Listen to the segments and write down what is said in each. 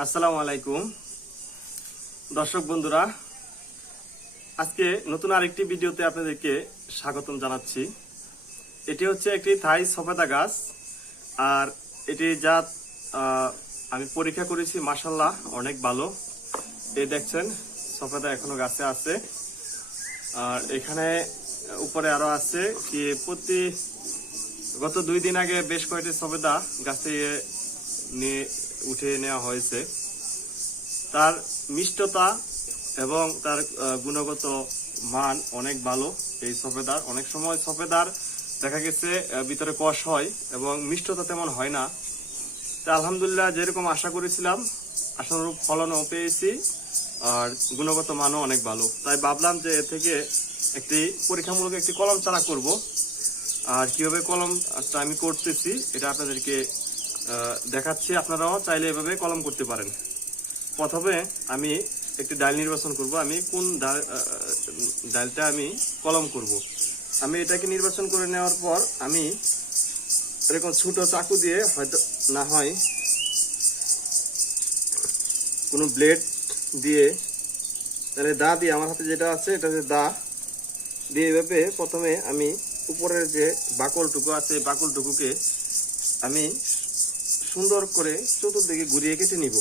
আসসালামু আলাইকুম দর্শক বন্ধুরা, আজকে নতুন আরেকটি ভিডিওতে আপনাদেরকে স্বাগতম জানাচ্ছি। এটি হচ্ছে একটি থাই সফেদা গাছ, আর এটি জাত আমি পরীক্ষা করেছি, মাশাআল্লাহ অনেক ভালো। এই দেখছেন সফেদা এখনো গাছে আছে, আর এখানে উপরে আরো আছে কি গত 2 দিন আগে বেশ কয়েকটি সফেদা গাছ থেকে নিয়ে উঠে নেওয়া হয়েছে। তার মিষ্টতা এবং তার গুণগত মান অনেক ভালো। এই সফেদার অনেক সময় সফেদার দেখা গেছে ভিতরে কষ হয় এবং মিষ্টতা তেমন হয় না। তা আলহামদুলিল্লাহ যেরকম আশা করেছিলাম আশানুরূপ ফলনও পেয়েছি, আর গুণগত মানও অনেক ভালো। তাই ভাবলাম যে এ থেকে একটি পরীক্ষামূলক একটি কলম চারা করব। আর কিভাবে কলমটা আমি করতেছি এটা আপনাদেরকে দেখাচ্ছি। আপনারাও চাইলে এভাবে কলম করতে পারেন। প্রথমে আমি একটি ডাল নির্বাচন করব। আমি কোন ডালটা আমি কলম করব, আমি এটাকে নির্বাচন করে নেওয়ার পর আমি এরকম ছোট চাকু দিয়ে, হয়তো না হয় কোনো ব্লেড দিয়ে, তাহলে দা দিয়ে, আমার হাতে যেটা আছে এটা দা দিয়ে এভাবে প্রথমে আমি উপরের যে বাকলটুকু আছে বাকলটুকুকে আমি সুন্দর করে চতুর্দিকে ঘুরিয়ে কেটে নিব।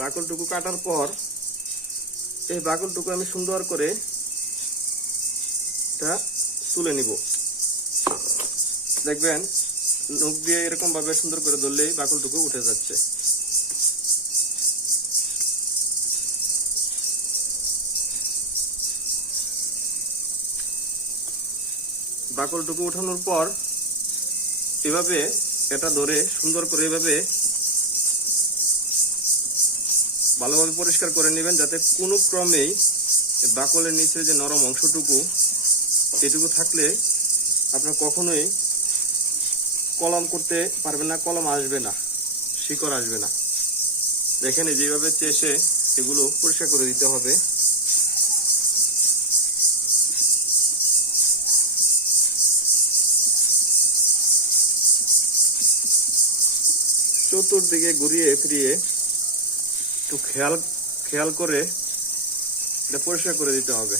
বাকলটুকু কাটার পর এই বাকলটুকু আমি সুন্দর করে এটা তুলে নিব। দেখবেন নখ দিয়ে এরকম ভাবে সুন্দর করে ধরলেই বাকলটুকু উঠে যাচ্ছে। বাকলটুকু উঠানোর পর এভাবে এটা ধরে সুন্দর করে এভাবে ভালোভাবে পরিষ্কার করে নেবেন, যাতে কোনো ক্রমেই বাকলের নিচে যে নরম অংশটুকু এটুকু থাকলে আপনার কখনোই কলম করতে পারবেন না, কলম আসবে না, শিকড় আসবে না। দেখেন যেভাবে চেষে এগুলো পরিষ্কার করে দিতে হবে। চতুর্দিকে ঘুরিয়ে ফিরিয়ে একটু খেয়াল করে এটা পরিষ্কার করে দিতে হবে।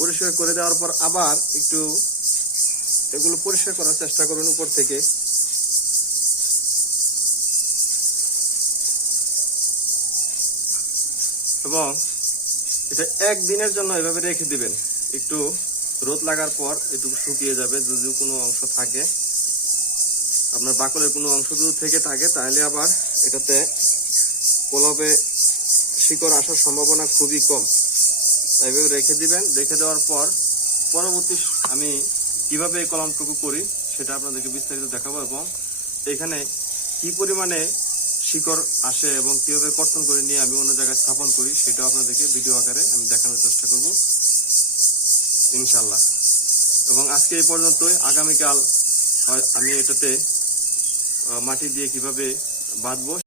পরিষ্কার করে দেওয়ার পর আবার একটু এগুলো পরিষ্কার করার চেষ্টা করুন উপর থেকে। এবং এটা একদিনের জন্য এভাবে রেখে দিবেন। একটু রোদ লাগার পর একটু শুকিয়ে যাবে। যদি কোনো অংশ থাকে, আপনার বাকলের কোনো অংশ যদি থেকে থাকে, তাহলে আবার এটাতে কলমে শিকড় আসার সম্ভাবনা খুবই কম। এইভাবে রেখে দিবেন। রেখে দেওয়ার পর পরবর্তী আমি কিভাবে এই কলমটুকু করি সেটা আপনাদেরকে বিস্তারিত দেখাবো, এবং এখানে কি পরিমাণে শিকড় আসে এবং কিভাবে কর্তন করে নিয়ে আমি অন্য জায়গায় স্থাপন করি সেটাও আপনাদেরকে ভিডিও আকারে আমি দেখানোর চেষ্টা করব ইনশাল্লাহ। এবং আজকে এই পর্যন্তই। আগামীকাল আমি এটাতে মাটি দিয়ে কিভাবে বাঁধবো